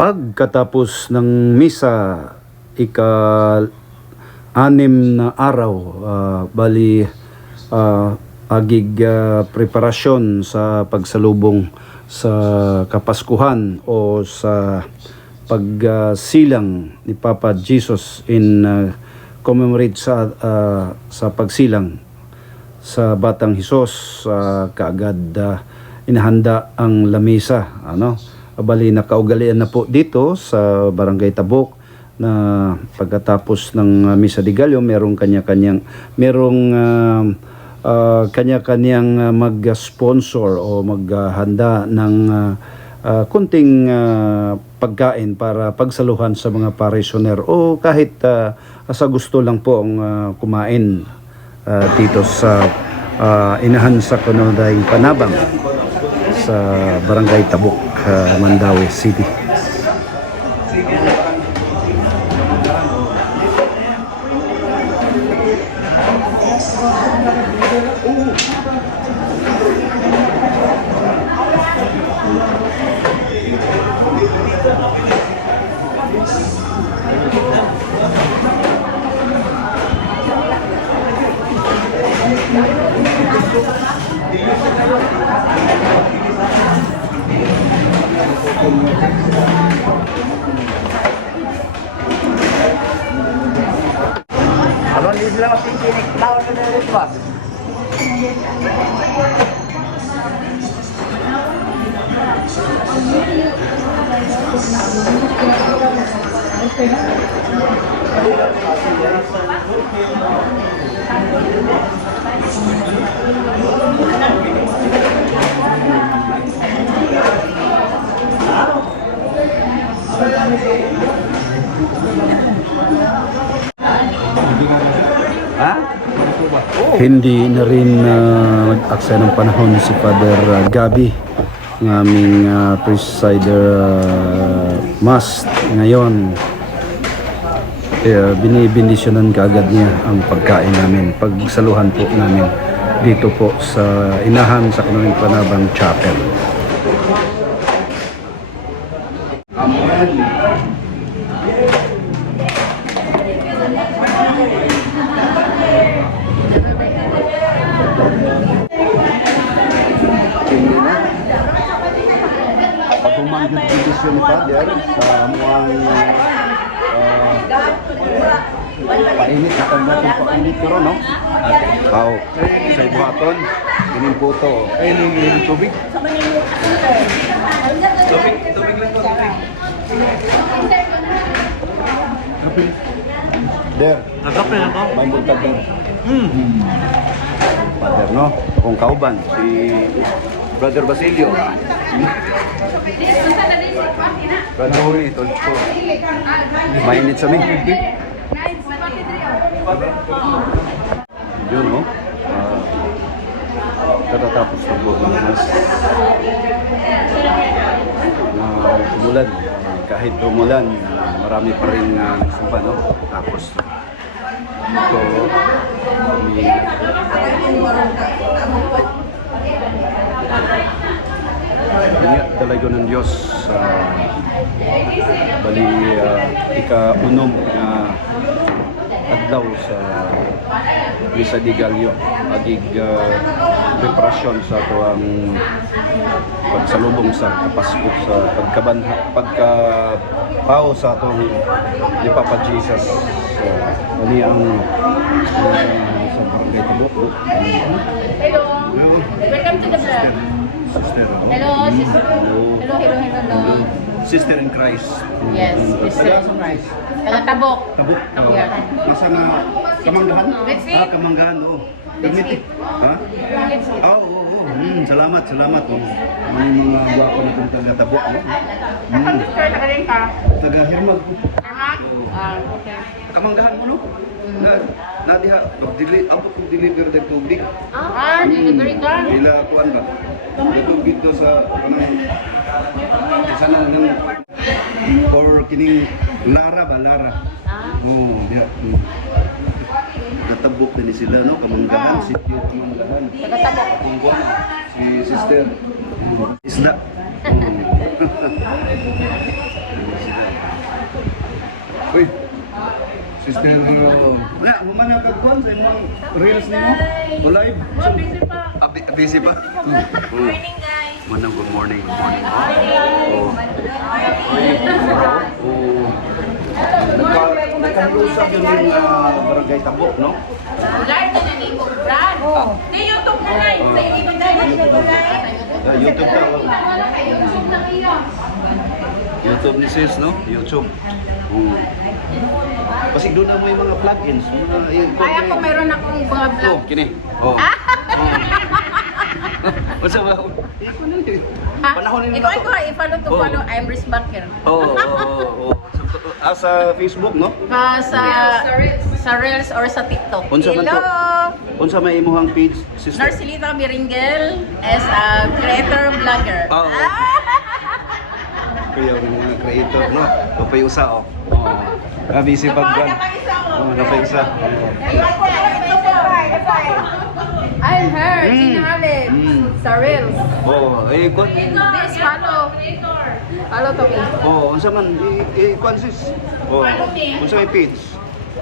Pagkatapos ng misa, ika-6 na araw, bali agig preparasyon sa pagsalubong sa Kapaskuhan o sa pagsilang ni Papa Jesus in commemorate sa pagsilang sa Batang Hesus. Kaagad inahanda ang lamisa, bali nakaugalian na po dito sa Barangay Tabuk na pagkatapos ng Misa de Gallo merong kanya-kanyang mag-sponsor o maghanda ng kunting pagkain para pagsaluhan sa mga parishioner o kahit sa gusto lang po ang kumain dito sa inahan sa Kunoday Panabang sa Barangay Tabuk, Mandaue City. Abang di sila mapikinig, tawag ka na rin ba? Hindi na rin nag-aksaya ng panahon si Father Gabi, ng aming presider Mass ngayon. Binibindisyonan kaagad niya ang pagkain namin, pagsaluhan po namin dito po sa inahan sa Kunoday Panabang Chapel. Pagkumanggit bindisyon ni Father sa muang painit at ang natin painit ko ron, no? Sa ibuhaton, ining puto. Ay, ining tubig. Tubig lang po. Der. Nagkape na to? May buntag din. Father, no? Akong kauban, si Brother Basilio. Brother Huli, tolpo. Mainit sa amin. Yun, no? Katatapos ng buong mas umulan. Kahit umulan, marami pa rin nagsumpa, no? Tapos ito, dalago ng Diyos bali ika-unom na adlaw sa Misa de Gallo agig preparasyon sa tuwang pagsalubong sa Pasko sa pagkapao sa atong ni Papa Jesus. Bali ang sa Barangay Tabuk. Hello. Welcome to the vlog. Sister. Hello, sister. Hello. Sister in Christ. Yes, sister in Christ. Tabuk. Tabuk. Yeah. Nasa na Kamanggahan? Let's see. Kamanggahan, oo. Let's Gamit. eat. Ha? Let's eat. Oo. Salamat. Ang mga guwapo na itong taga-Tabuk, no? Sir, tagalin ka. Taga-Hermag. Okay. Kamanggahan mo, no? Nadiha, deliver ng tubig. Delivery ka. Ila kuan ba? Tubig to sa kanang sana ng or kining Lara ba? Oo, diha. Natabok na ni sila, no? Kamanggahan, sityo Kamanggahan. Taga-Tabuk. Si sister. Isda. Uy. Sister, na, humana ka kwan sa imong reels nimo? Go live? Oh, busy pa. Busy pa? Morning, guys. Manang good morning. Good morning. Nagkalusap yung barangay Tabok, no? Live na nani ko, Brad. Sa YouTube na live. Sa YouTube na live. YouTube ka. YouTube na kayo. YouTube ni sis, no? YouTube. Kasi doon na mo yung mga plugins. Ay, ako meron akong mga vlog. Oh, kini. Oh. What's up? Iko na yun. Panahon nila Ikaw, i-follow to Oh. follow. I'm Riz Baker. Oo. Sa Facebook, no? Sa Reels or sa TikTok. Unsa man to? Hello! Unsa may imuhang page, sister? Narcelita Biringel as a creator vlogger. Oo. Kaya yung mga creator, no? Kapayusa, oh. Busy pag napayusa. I'm her, Gina Allen. Sa Reels. Oh, good. Please follow. Follow to me. Oh, unsa man i-kwan sis? Oh, unsa may page?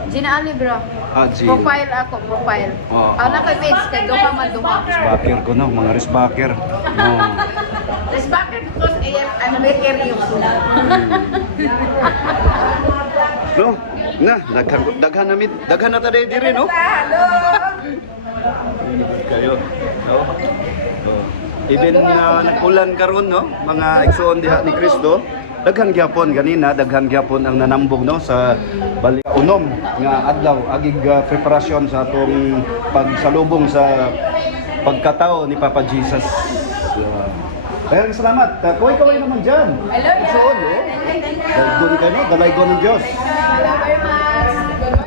Gina Ali, bro. G. Profile ako, profile. Oh. Ang naka-page kay duha man duha. Risbacker ko, no? Mga risbacker. Oh. Riz Baker because I'm very curious. No? Daghan na tayo diri, no? Hello! Kayo. No? Oh. Even nag-ulan karon, no? Mga igsoon diha ni Kristo. Daghan gyapon ganina, daghan gyapon ang nanambog, no, sa balik unom nga adlaw agig preparasyon sa atong pagsalubong sa pagkatao ni Papa Jesus. Kaya salamat. Kuy naman diyan. Hello, Igsoon, no? Dalay ko ng Diyos.